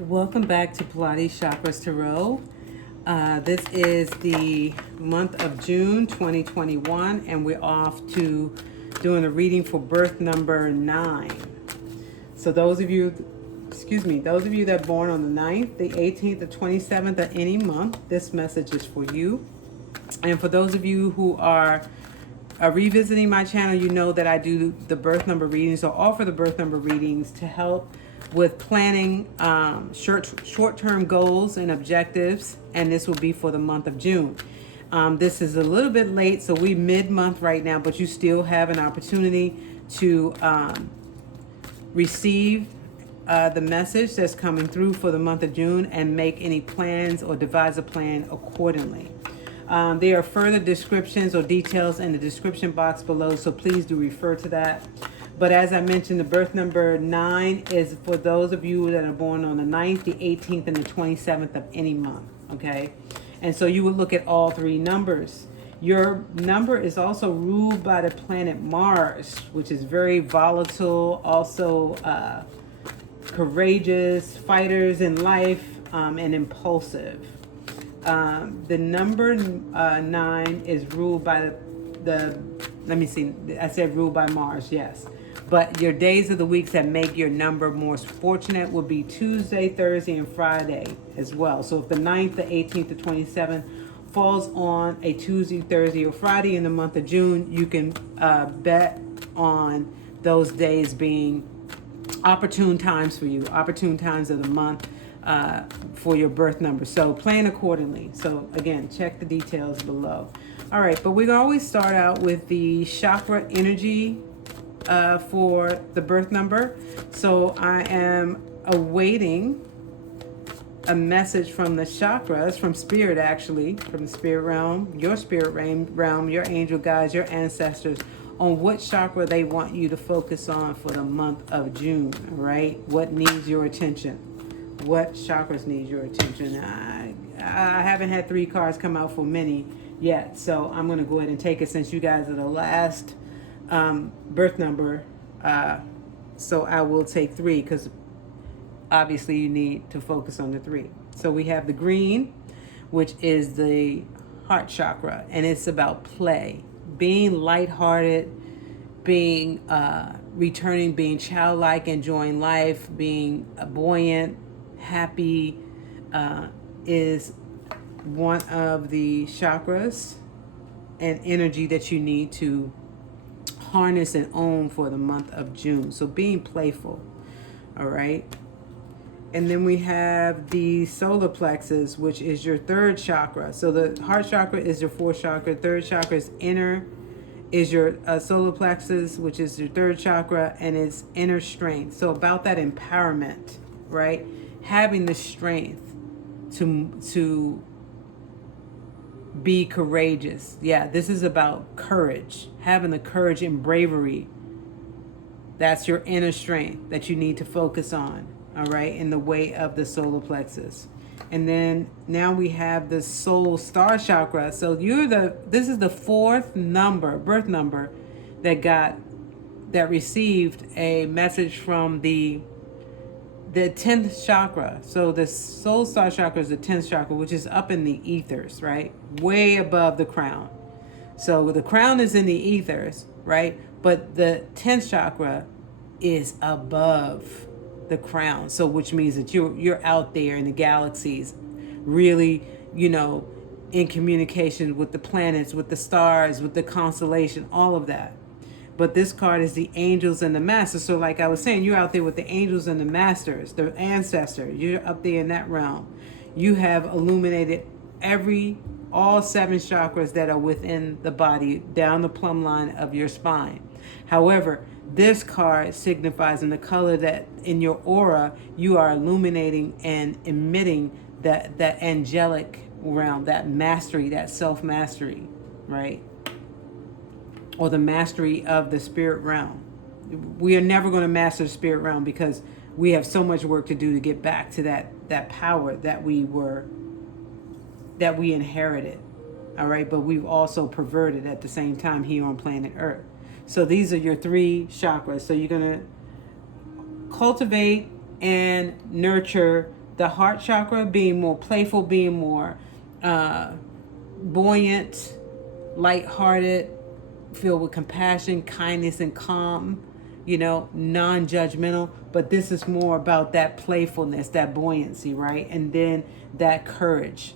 Welcome back to Pilates Chakras Tarot. This is the month of June 2021, and we're off to doing a reading for birth number 9. So those of you that are born on the 9th, the 18th, the 27th of any month, this message is for you. And for those of you who are revisiting my channel, you know that I do the birth number readings, or offer the birth number readings to help with planning short-term goals and objectives, and this will be for the month of June. This is a little bit late, so we mid-month right now, but you still have an opportunity to receive the message that's coming through for the month of June and make any plans or devise a plan accordingly. There are further descriptions or details in the description box below, so please do refer to that. But as I mentioned, the birth number 9 is for those of you that are born on the 9th, the 18th, and the 27th of any month, okay? And so you would look at all three numbers. Your number is also ruled by the planet Mars, which is very volatile, also courageous, fighters in life, and impulsive. The number 9 is ruled by I said ruled by Mars, yes. But your days of the weeks that make your number more fortunate will be Tuesday, Thursday, and Friday as well. So if the 9th, the 18th, the 27th falls on a Tuesday, Thursday, or Friday in the month of June, you can bet on those days being opportune times for you, opportune times of the month for your birth number. So plan accordingly. So again, check the details below. All right, but we always start out with the chakra energy for the birth number. So I am awaiting a message from the chakras, from Spirit actually, from the spirit realm, your spirit realm, your angel guides, your ancestors, on what chakra they want you to focus on for the month of June, all right? What needs your attention? What chakras need your attention? I haven't had 3 cards come out for many yet, so I'm going to go ahead and take it since you guys are the last birth number. So I will take 3 because obviously you need to focus on the 3. So we have the green, which is the heart chakra, and it's about play, being lighthearted, being returning, being childlike, enjoying life, being buoyant, happy, is one of the chakras and energy that you need to harness and own for the month of June. So being playful, all right? And then we have the solar plexus, which is your 3rd chakra. So the heart chakra is your 4th chakra. 3rd chakra is your solar plexus, which is your 3rd chakra, and it's inner strength. So about that empowerment, right? Having the strength to be courageous. Yeah, this is about courage, having the courage and bravery. That's your inner strength that you need to focus on, all right, in the way of the solar plexus. And then now we have the soul star chakra. So this is the 4th number, birth number, that received a message from the 10th chakra. So the soul star chakra is the 10th chakra, which is up in the ethers, right? Way above the crown. So the crown is in the ethers, right? But the 10th chakra is above the crown. So which means that you're out there in the galaxies, really, in communication with the planets, with the stars, with the constellation, all of that. But this card is the angels and the masters. So like I was saying, you're out there with the angels and the masters, the ancestors. You're up there in that realm. You have illuminated all 7 chakras that are within the body, down the plumb line of your spine. However, this card signifies in the color that in your aura, you are illuminating and emitting that angelic realm, that mastery, that self-mastery, right? Or the mastery of the spirit realm. We are never going to master the spirit realm because we have so much work to do to get back to that power that we inherited. All right, but we've also perverted at the same time here on planet Earth. So these are your 3 chakras. So you're going to cultivate and nurture The heart chakra being more playful, being more buoyant, lighthearted, filled with compassion, kindness, and calm, non-judgmental. But this is more about that playfulness, that buoyancy, right? And then that courage.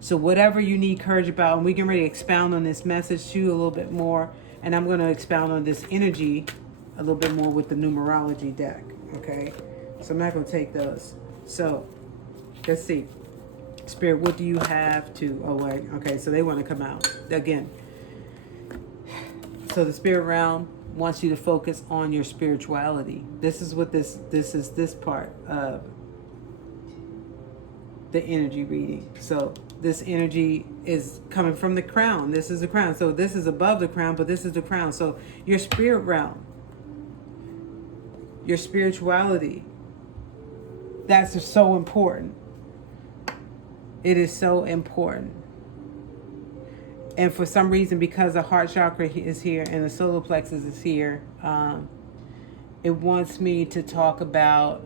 So whatever you need courage about, and we can really expound on this message too a little bit more. And I'm going to expound on this energy a little bit more with the numerology deck, okay? So I'm not going to take those. So let's see. Spirit, what do you have to, oh wait, okay, so they want to come out again. So the spirit realm wants you to focus on your spirituality. This is what this is this part of the energy reading. So this energy is coming from the crown. This is the crown. So this is above the crown, but this is the crown. So your spirit realm, your spirituality, that's so important. It is so important. And for some reason, because the heart chakra is here and the solar plexus is here, it wants me to talk about,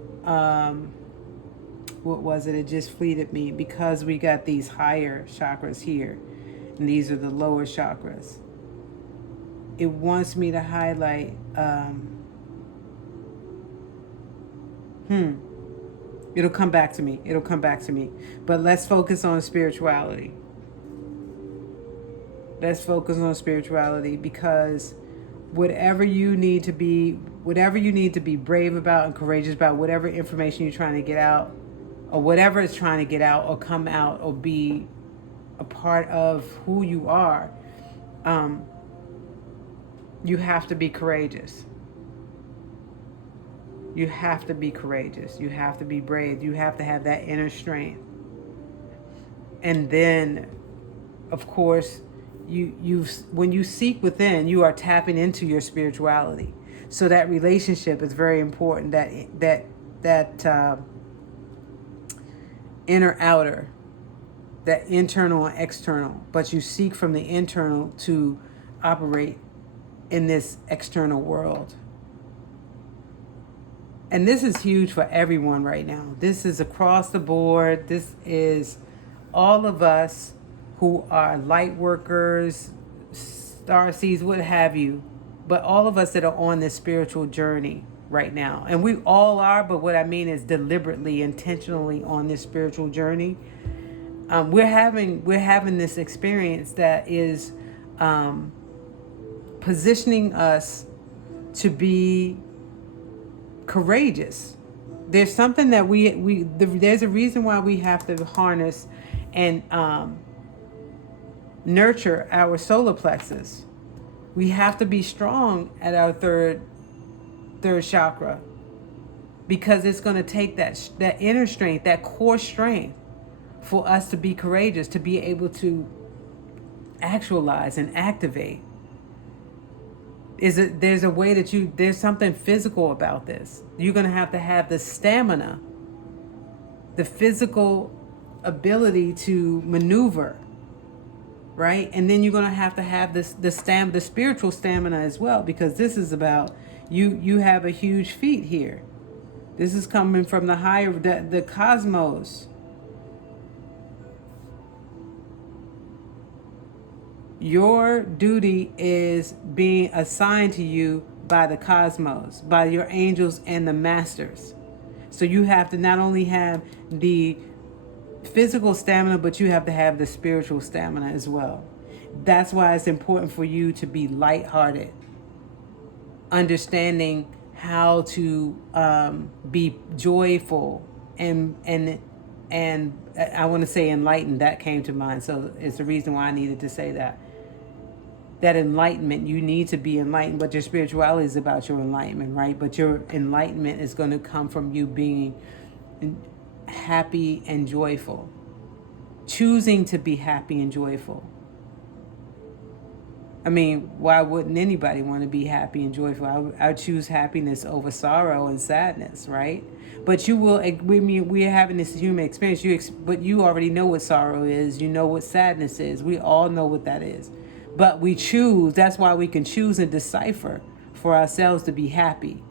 what was it? It just fleeted me, because we got these higher chakras here, and these are the lower chakras. It wants me to highlight, it'll come back to me. It'll come back to me. But let's focus on spirituality. Let's focus on spirituality, because whatever you need to be brave about and courageous about, whatever information you're trying to get out, or whatever is trying to get out or come out or be a part of who you are, you have to be courageous. You have to be courageous. You have to be brave. You have to have that inner strength. And then, of course, when you seek within, you are tapping into your spirituality. So that relationship is very important. That inner outer, that internal and external. But you seek from the internal to operate in this external world. And this is huge for everyone right now. This is across the board. This is all of us who are light workers, star seeds, what have you. But all of us that are on this spiritual journey right now. And we all are, but what I mean is deliberately, intentionally on this spiritual journey. We're having this experience that is positioning us to be courageous. There's something that there's a reason why we have to harness and nurture our solar plexus. We have to be strong at our third chakra, because it's going to take that inner strength, that core strength, for us to be courageous, to be able to actualize and activate. There's a way that there's something physical about this. You're going to have the stamina, the physical ability to maneuver, right? And then you're going to have the spiritual stamina as well, because this is about you have a huge feat here. This is coming from the higher, the cosmos. Your duty is being assigned to you by the cosmos, by your angels and the masters. So you have to not only have the physical stamina, but you have to have the spiritual stamina as well. That's why it's important for you to be lighthearted, understanding how to be joyful and I want to say enlightened. That came to mind, so it's the reason why I needed to say that. That enlightenment, you need to be enlightened, but your spirituality is about your enlightenment, right? But your enlightenment is going to come from you being happy and joyful, choosing to be happy and joyful. I mean, why wouldn't anybody want to be happy and joyful? I choose happiness over sorrow and sadness, right? But you will, we're having this human experience, but you already know what sorrow is. You know what sadness is. We all know what that is. But we choose, that's why we can choose and decipher for ourselves to be happy.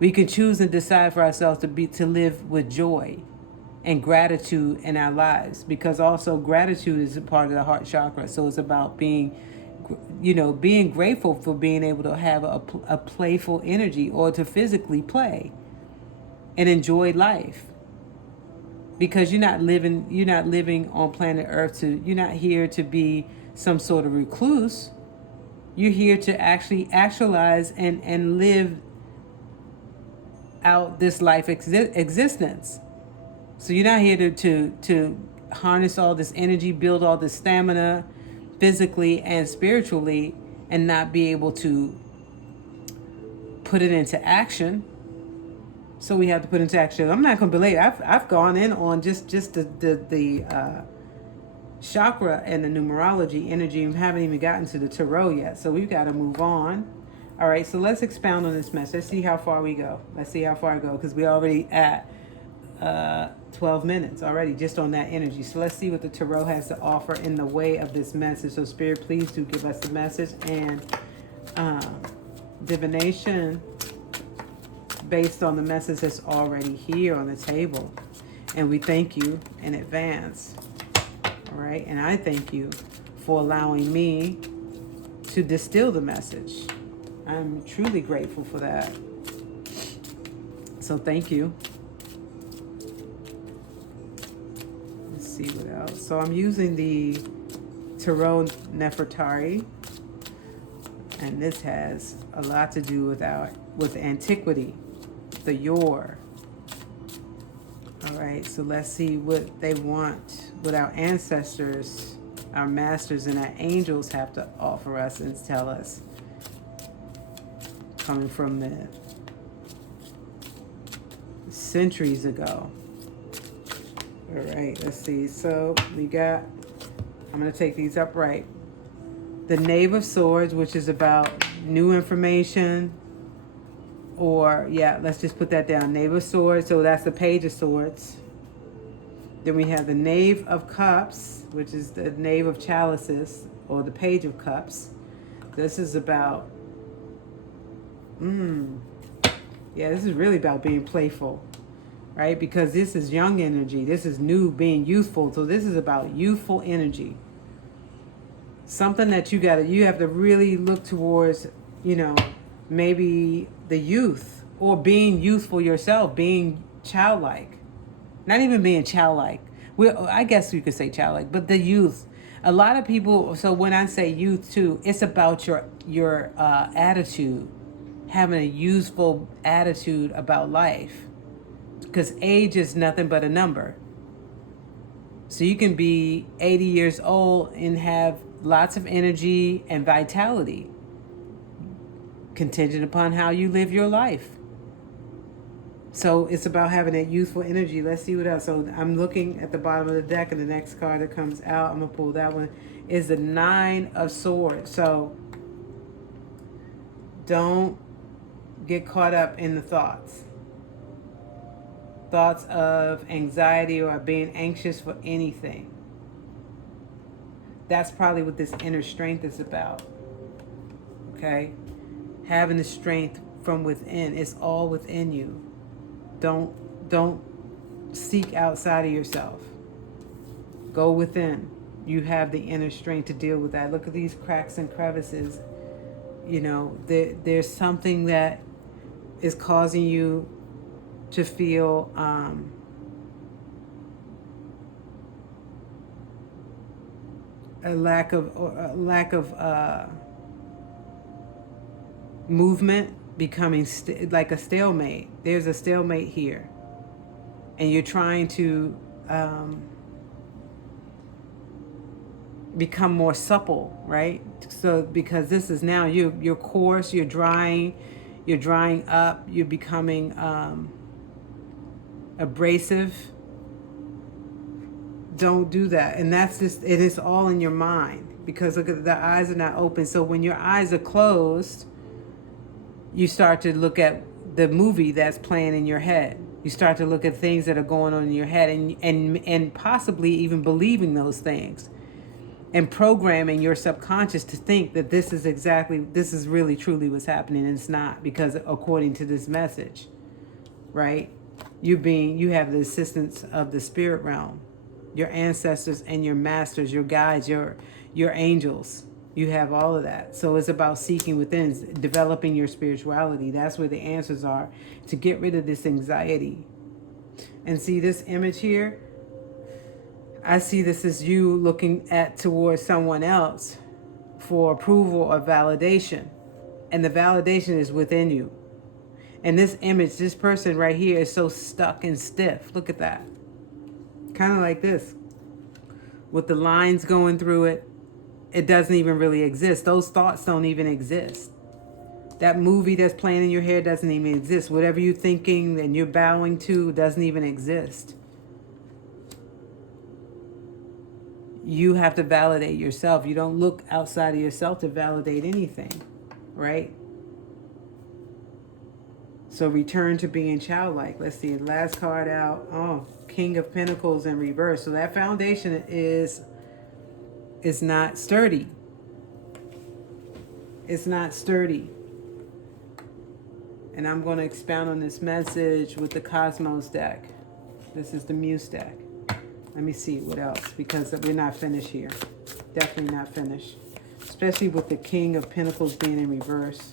We can choose and decide for ourselves to live with joy and gratitude in our lives, because also gratitude is a part of the heart chakra. So it's about being, being grateful for being able to have a playful energy, or to physically play and enjoy life, because you're not living on planet Earth you're not here to be some sort of recluse. You're here to actually actualize and live out this life existence. So you're not here to harness all this energy, build all this stamina physically and spiritually, and not be able to put it into action. So we have to put into action. I'm not going to believe I've gone in on just the chakra and the numerology energy, and haven't even gotten to the tarot yet. So we've got to move on. All right, so let's expound on this message. Let's see how far we go. Let's see how far I go, because we're already at 12 minutes already just on that energy. So let's see what the tarot has to offer in the way of this message. So Spirit, please do give us the message and divination based on the message that's already here on the table. And we thank you in advance. All right, and I thank you for allowing me to distill the message. I'm truly grateful for that. So thank you. Let's see what else. So I'm using the Tarot Nefertari, and this has a lot to do with antiquity, the yore. All right, so let's see what they want, what our ancestors, our masters, and our angels have to offer us and tell us, coming from the centuries ago. All right, let's see. So we got, I'm going to take these upright. The Knave of Swords, which is about new information, or let's just put that down. Knave of Swords, so that's the Page of Swords. Then we have the Knave of Cups, which is the Knave of Chalices, or the Page of Cups. This is about, this is really about being playful, right? Because this is young energy. This is new, being youthful. So this is about youthful energy. Something that you have to really look towards, maybe the youth, or being youthful yourself, being childlike. Not even being childlike. I guess you could say childlike, but the youth. A lot of people, so when I say youth too, it's about your attitude, having a youthful attitude about life. Because age is nothing but a number. So you can be 80 years old and have lots of energy and vitality, contingent upon how you live your life. So it's about having that youthful energy. Let's see what else. So I'm looking at the bottom of the deck, and the next card that comes out, I'm going to pull that one, is the Nine of Swords. So don't get caught up in the thoughts of anxiety or being anxious for anything. That's probably what this inner strength is about. Okay? Having the strength from within. It's all within you. Don't seek outside of yourself. Go within. You have the inner strength to deal with that. Look at these cracks and crevices. There's something that is causing you to feel a lack of movement, becoming like a stalemate. There's a stalemate here, and you're trying to become more supple, right? So because this is now you're coarse, you're drying up, you're becoming abrasive. Don't do that. And that's just, it is all in your mind, because look at the eyes are not open. So when your eyes are closed, you start to look at the movie that's playing in your head. You start to look at things that are going on in your head, and possibly even believing those things. and programming your subconscious to think that this is really truly what's happening, and it's not, because according to this message, right? You have the assistance of the spirit realm, your ancestors and your masters, your guides, your angels. You have all of that. So it's about seeking within, developing your spirituality. That's where the answers are, to get rid of this anxiety. And see this image here? I see this as you looking towards someone else for approval or validation. And the validation is within you. And this image, this person right here is so stuck and stiff. Look at that. Kind of like this. With the lines going through it. It doesn't even really exist. Those thoughts don't even exist. That movie that's playing in your head doesn't even exist. Whatever you're thinking and you're bowing to doesn't even exist. You have to validate yourself. You don't look outside of yourself to validate anything, right? So return to being childlike. Let's see, last card out. Oh, King of Pentacles in reverse. So that foundation is not sturdy. It's not sturdy. And I'm going to expound on this message with the Cosmos deck. This is the Muse deck. Let me see what else, because we're not finished here. Definitely not finished. Especially with the King of Pentacles being in reverse.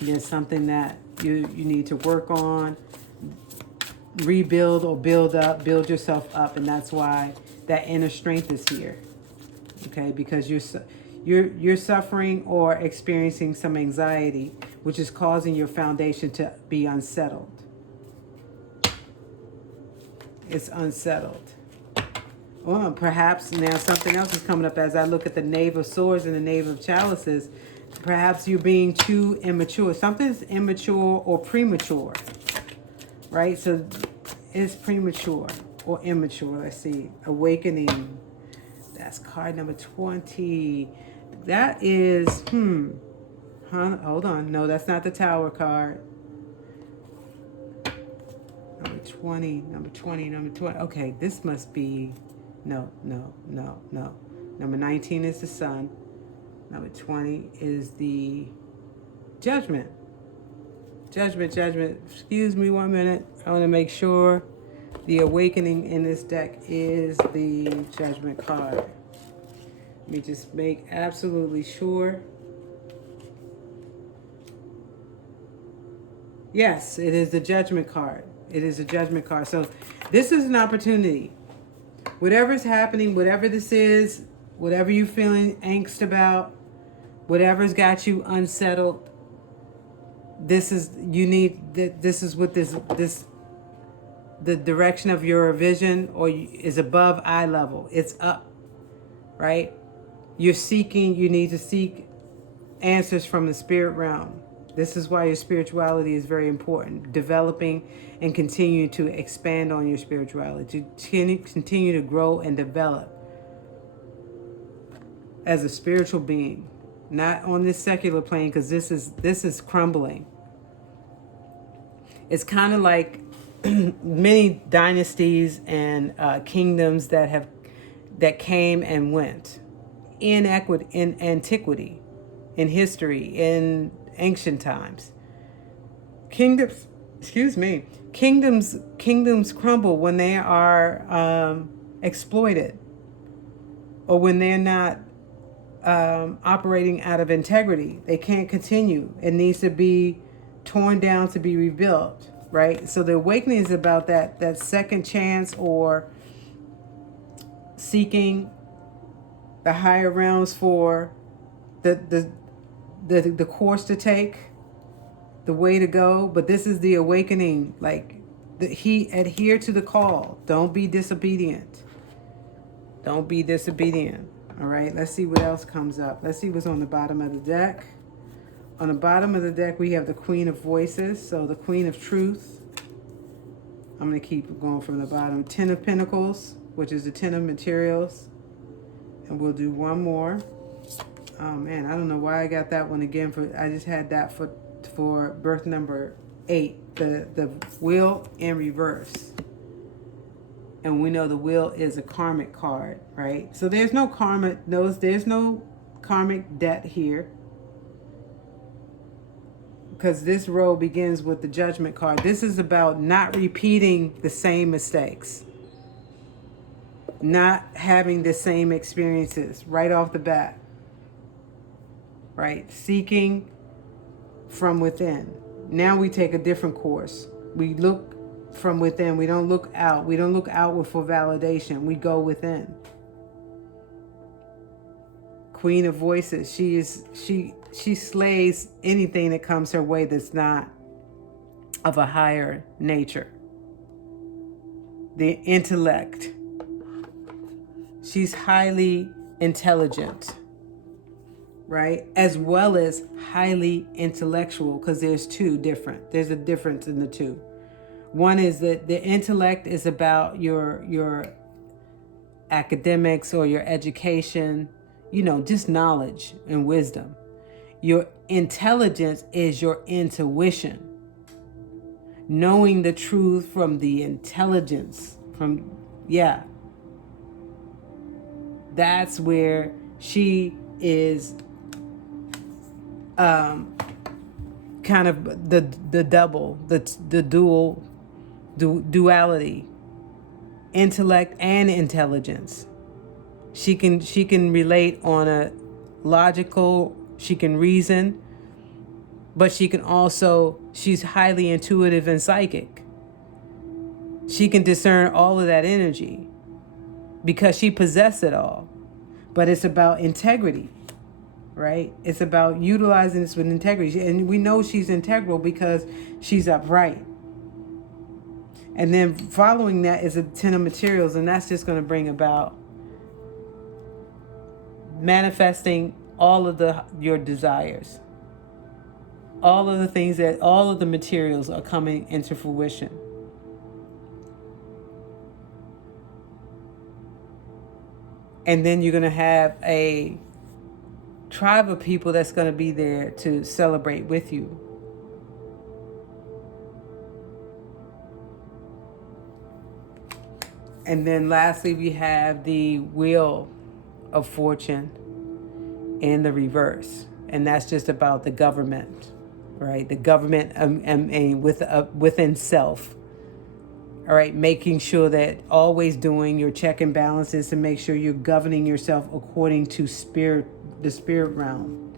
There's something that you need to work on, rebuild or build yourself up. And that's why that inner strength is here. Okay, because you're suffering or experiencing some anxiety, which is causing your foundation to be unsettled. It's unsettled. Well, perhaps now something else is coming up as I look at the Knave of Swords and the Knave of Chalices. Perhaps you're being too immature. Something's immature or premature, right? So it's premature or immature. Let's see. Awakening. That's card number 20. That is, hold on. No, that's not the Tower card. Number 20. Okay, this must be, no. Number 19 is the Sun. Number 20 is the Judgment. Judgment. Excuse me 1 minute. I want to make sure the Awakening in this deck is the Judgment card. Let me just make absolutely sure. Yes, it is the Judgment card. It is a Judgment card. So this is an opportunity. Whatever's happening, whatever this is, whatever you're feeling angst about, whatever's got you unsettled, this is what the direction of your vision is above eye level. It's up, right? You need to seek answers from the spirit realm. This is why your spirituality is very important. Developing and continue to expand on your spirituality. To continue to grow and develop as a spiritual being. Not on this secular plane, because this is crumbling. It's kind of like many dynasties and kingdoms that came and went in antiquity, in history, in ancient times. Kingdoms crumble when they are exploited, or when they're not operating out of integrity. They can't continue. It needs to be torn down to be rebuilt, right? So the awakening is about that second chance, or seeking the higher realms for the course to take, the way to go. But this is the awakening. Like, adhere to the call. Don't be disobedient. Don't be disobedient. All right, let's see what else comes up. Let's see what's on the bottom of the deck. On the bottom of the deck, we have the Queen of Voices. So the Queen of Truth. I'm going to keep going from the bottom. Ten of Pentacles, which is the Ten of Materials. And we'll do one more. Oh, man, I don't know why I got that one again. I just had that for birth number 8. The Wheel in reverse. And we know the wheel is a karmic card, right? So there's no karma, there's no karmic debt here, because this row begins with the judgment card. This is about not repeating the same mistakes, not having the same experiences right off the bat, right? Seeking from within. Now we take a different course. We look from within. We don't look out. We don't look outward for validation. We go within. Queen of Voices. She slays anything that comes her way that's not of a higher nature. The intellect. She's highly intelligent, right? As well as highly intellectual, because there's a difference in the two. One is that the intellect is about your academics or your education, just knowledge and wisdom. Your intelligence is your intuition, knowing the truth from the intelligence, that's where she is kind of the double, the duality, intellect and intelligence. She can relate on a logical, she can reason, but she can also, she's highly intuitive and psychic. She can discern all of that energy because she possesses it all. But it's about integrity, right? It's about utilizing this with integrity. And we know she's integral because she's upright. And then following that is a Ten of Materials, and that's just going to bring about manifesting all of your desires. All of the things all of the materials are coming into fruition. And then you're going to have a tribe of people that's going to be there to celebrate with you. And then lastly, we have the Wheel of Fortune in the reverse. And that's just about the government, right? The government within self. All right, making sure that always doing your check and balances to make sure you're governing yourself according to spirit, the spirit realm.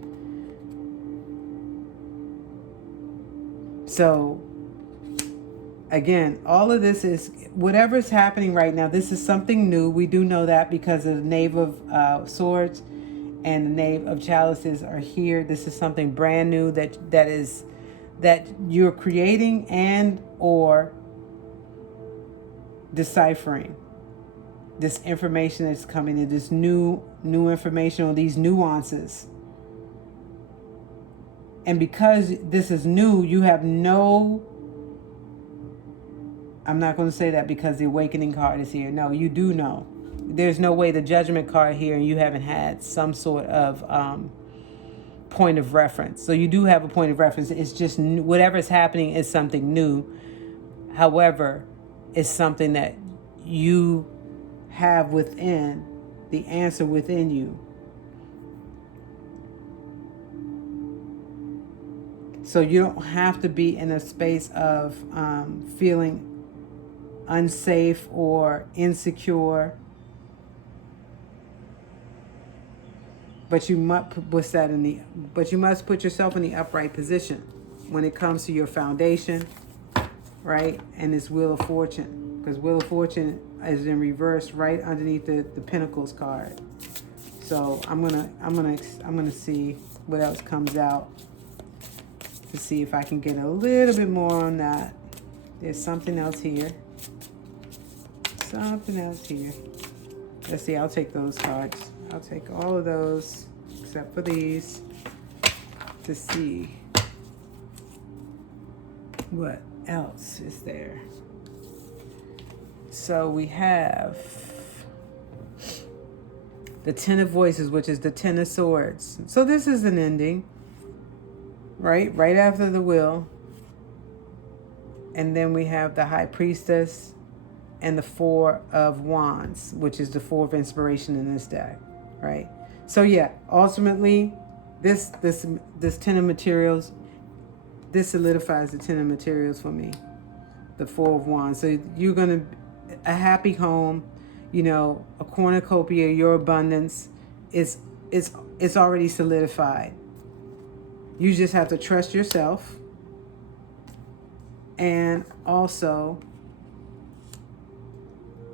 So, again, all of this is, whatever's happening right now, this is something new. We do know that because of the Knave of Swords and the Knave of Chalices are here. This is something brand new that you're creating and or deciphering. This information that's coming in, this new information or these nuances. And because this is new, you have no, I'm not going to say that because the Awakening card is here. No, you do know. There's no way the Judgment card here and you haven't had some sort of point of reference. So you do have a point of reference. It's just whatever's happening is something new. However, it's something that you have within, the answer within you. So you don't have to be in a space of feeling unsafe or insecure. But you must put yourself in the upright position when it comes to your foundation, right? And this Wheel of Fortune, because Wheel of Fortune is in reverse right underneath the Pentacles card. So I'm gonna see what else comes out to see if I can get a little bit more on that. There's something else here. Let's see, I'll take those cards. I'll take all of those except for these to see what else is there. So we have the Ten of Voices, which is the Ten of Swords. So this is an ending, right? Right after the Wheel. And then we have the High Priestess, and the Four of Wands, which is the Four of Inspiration in this deck, right? So yeah, ultimately, this Ten of Materials, this solidifies the Ten of Materials for me, the Four of Wands. So you're gonna, a happy home, a cornucopia, your abundance is it's already solidified. You just have to trust yourself, and also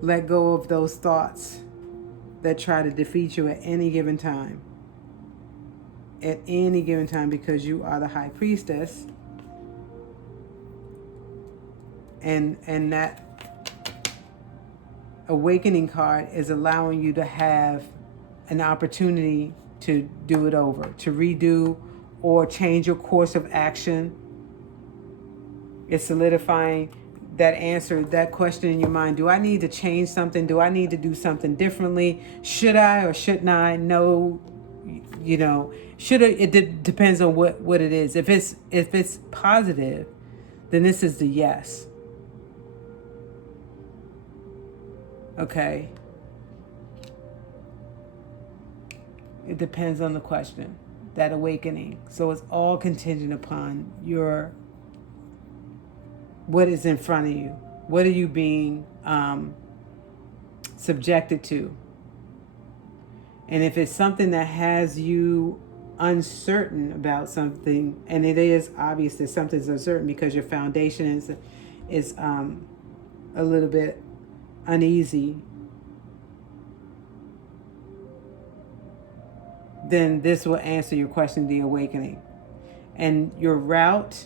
let go of those thoughts that try to defeat you at any given time. At any given time, because you are the High Priestess. And that awakening card is allowing you to have an opportunity to do it over, to redo or change your course of action. It's solidifying that answer, that question in your mind. Do I need to change something? Do I need to do something differently? Should I or shouldn't I? No, should it depends on what it is. If it's positive, then this is the yes. Okay. It depends on the question, that awakening. So it's all contingent upon what is in front of you. What are you being subjected to? And if it's something that has you uncertain about something, and it is obvious that something's uncertain because your foundation is a little bit uneasy, then this will answer your question, the awakening. And your route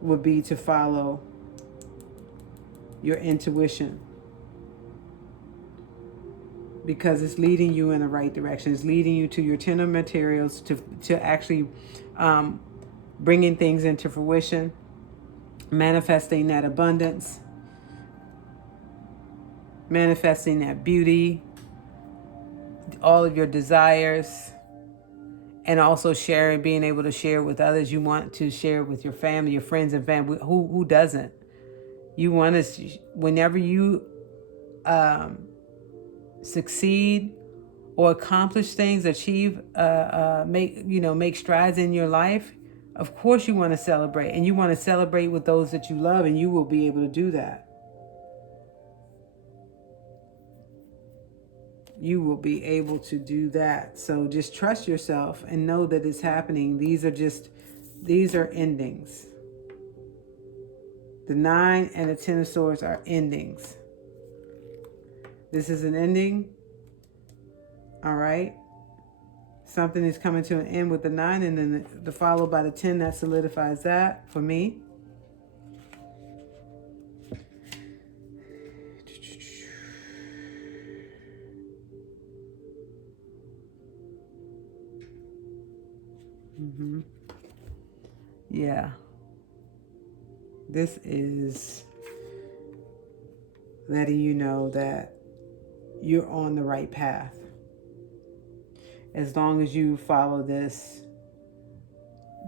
would be to follow your intuition, because it's leading you in the right direction. It's leading you to your Ten of Materials, to actually bringing things into fruition, manifesting that abundance, manifesting that beauty, all of your desires, and also sharing, being able to share with others. You want to share with your family, your friends and family. Who doesn't? You want to, whenever you succeed or accomplish things, achieve, make strides in your life, of course you want to celebrate, and you want to celebrate with those that you love, and you will be able to do that. You will be able to do that. So just trust yourself and know that it's happening. These are endings. The 9 and the 10 of Swords are endings. This is an ending. All right. Something is coming to an end with the 9, and then the followed by the 10, that solidifies that for me. Yeah. This is letting you know that you're on the right path. As long as you follow this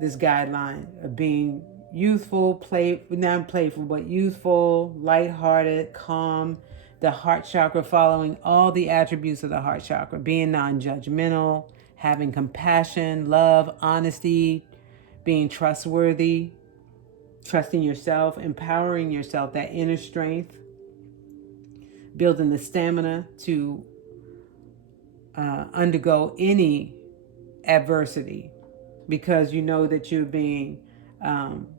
guideline of being youthful, not playful, but youthful, lighthearted, calm, the heart chakra, following all the attributes of the heart chakra, being non-judgmental, having compassion, love, honesty, being trustworthy, trusting yourself, empowering yourself, that inner strength, building the stamina to undergo any adversity, because you know that you're being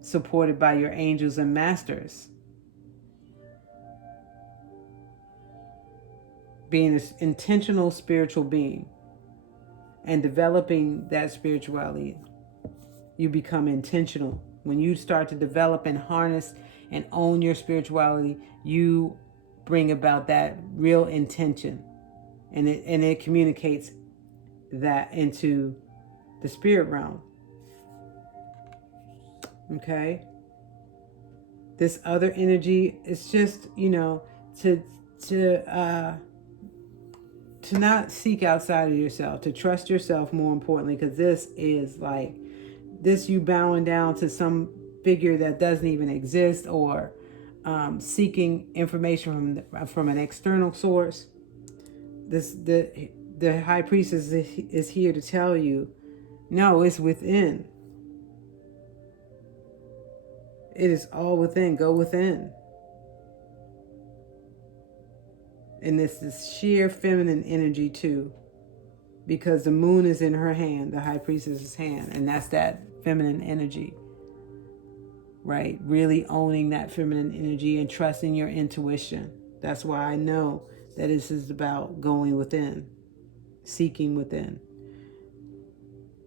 supported by your angels and masters. Being an intentional spiritual being and developing that spirituality, you become intentional. When you start to develop and harness and own your spirituality, you bring about that real intention, and it communicates that into the spirit realm. Okay? This other energy is just, to not seek outside of yourself, to trust yourself more importantly, because this is like this, you bowing down to some figure that doesn't even exist, or seeking information from an external source. The high priestess is here to tell you, no, it's within. It is all within. Go within. And this sheer feminine energy too, because the moon is in her hand, the high priestess's hand, and that's that feminine energy, right? Really owning that feminine energy and trusting your intuition. That's why I know that this is about going within, seeking within.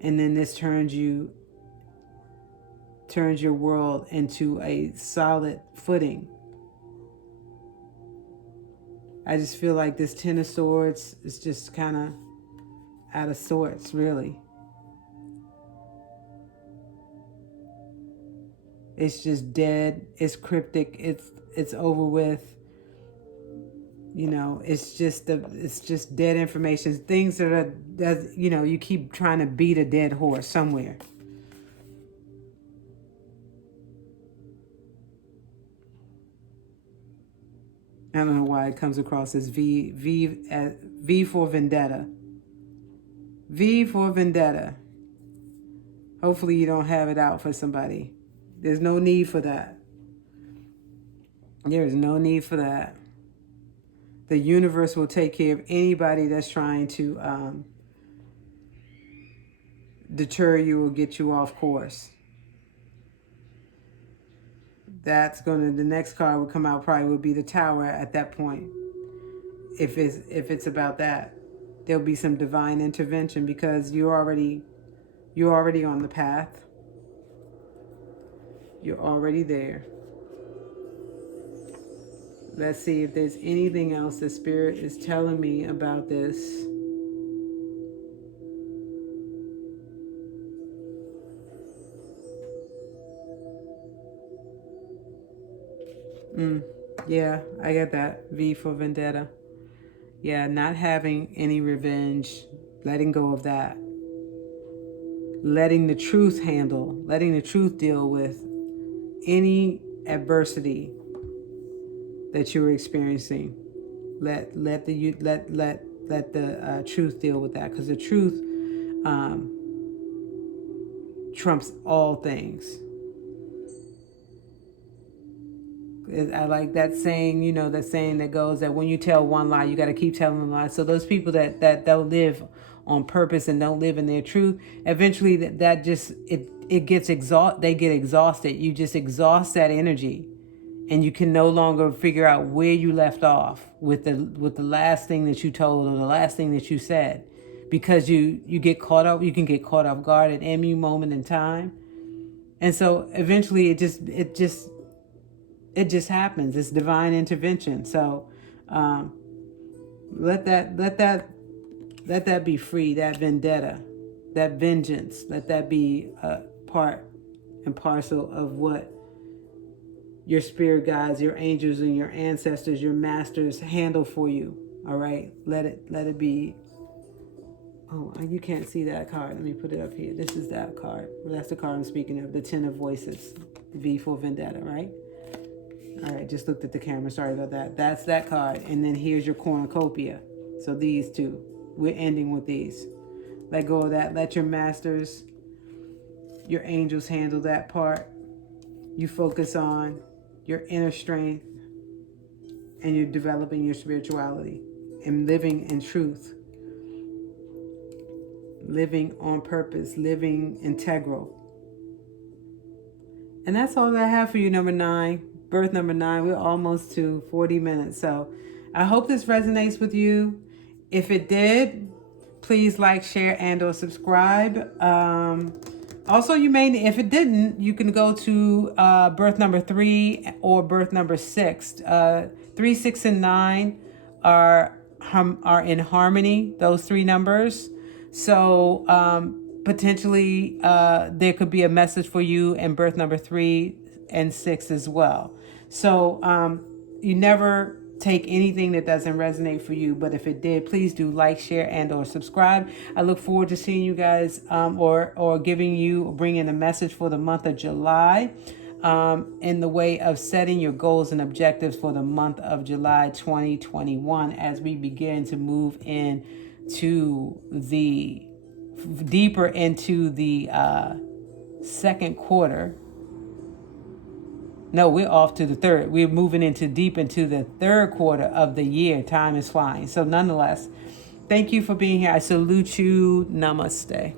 And then this turns your world into a solid footing. I just feel like this Ten of Swords is just kind of out of sorts, really. It's just dead. It's cryptic. It's over with. You know, it's just dead information. Things that you keep trying to beat a dead horse somewhere. I don't know why it comes across as V for vendetta. V for vendetta. Hopefully you don't have it out for somebody. There's no need for that. There is no need for that. The universe will take care of anybody that's trying to deter you or get you off course. The next card will come out, probably would be the Tower at that point. If it's about that, there'll be some divine intervention because you're already on the path. You're already there. Let's see if there's anything else the Spirit is telling me about this. Yeah, I get that. V for vendetta. Yeah, not having any revenge, letting go of that. Letting the truth deal with any adversity that you're experiencing. Let the truth deal with that, because the truth trumps all things. I like that saying, that saying that goes that when you tell one lie, you got to keep telling them lies. So those people that don't live on purpose and don't live in their truth, eventually that just it gets they get exhausted. You just exhaust that energy, and you can no longer figure out where you left off with the last thing that you told or the last thing that you said, because you get caught up. You can get caught off guard at any moment in time, and so eventually it just happens. It's divine intervention. So let that be free. That vendetta, that vengeance. Let that be a part and parcel of what your spirit guides, your angels, and your ancestors, your masters handle for you. All right. Let it be. Oh, you can't see that card. Let me put it up here. This is that card. Well, that's the card I'm speaking of. The Ten of Voices. V for vendetta. Right. All right, just looked at the camera. Sorry about that. That's that card. And then here's your cornucopia. So these two. We're ending with these. Let go of that. Let your masters, your angels handle that part. You focus on your inner strength, and you're developing your spirituality and living in truth. Living on purpose. Living integral. And that's all that I have for you, number 9. Birth number 9. We're almost to 40 minutes. So I hope this resonates with you. If it did, please like, share, and or subscribe. Also, if it didn't, you can go to birth number 3 or birth number 6. 3, 6, and 9 are in harmony, those 3 numbers. So potentially there could be a message for you in birth number 3 and 6 as well. So you never take anything that doesn't resonate for you, but if it did, please do like, share, and or subscribe. I look forward to seeing you guys or bringing a message for the month of July. in the way of setting your goals and objectives for the month of July 2021 as we begin to move in to the deeper into the second quarter. No, we're off to the third. We're moving into deep into the third quarter of the year. Time is flying. So nonetheless, thank you for being here. I salute you. Namaste.